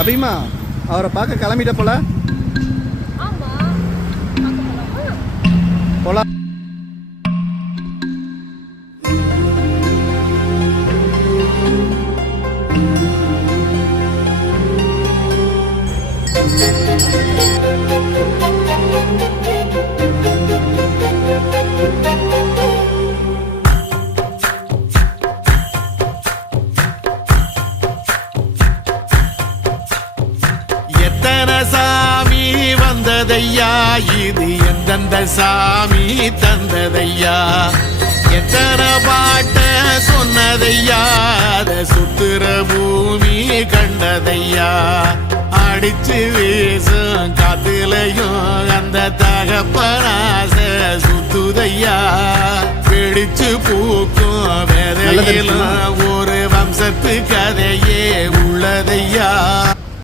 அபிமா அவரை பார்க்க கிளம்பிட்ட போல. போலாம். சாமி வந்ததையா, இது எந்தெந்த சாமி தந்ததையா, எத்தனை பாட்ட சொன்னதையா, அத சுத்துற பூமி கண்டதையா, அடிச்சு வீசும் காத்துலையும் அந்த தகப்பனாச சுத்துதையா, பிடிச்சு பூக்கும் வேதையிலும் ஒரு வம்சத்து கதையே உள்ளதையா.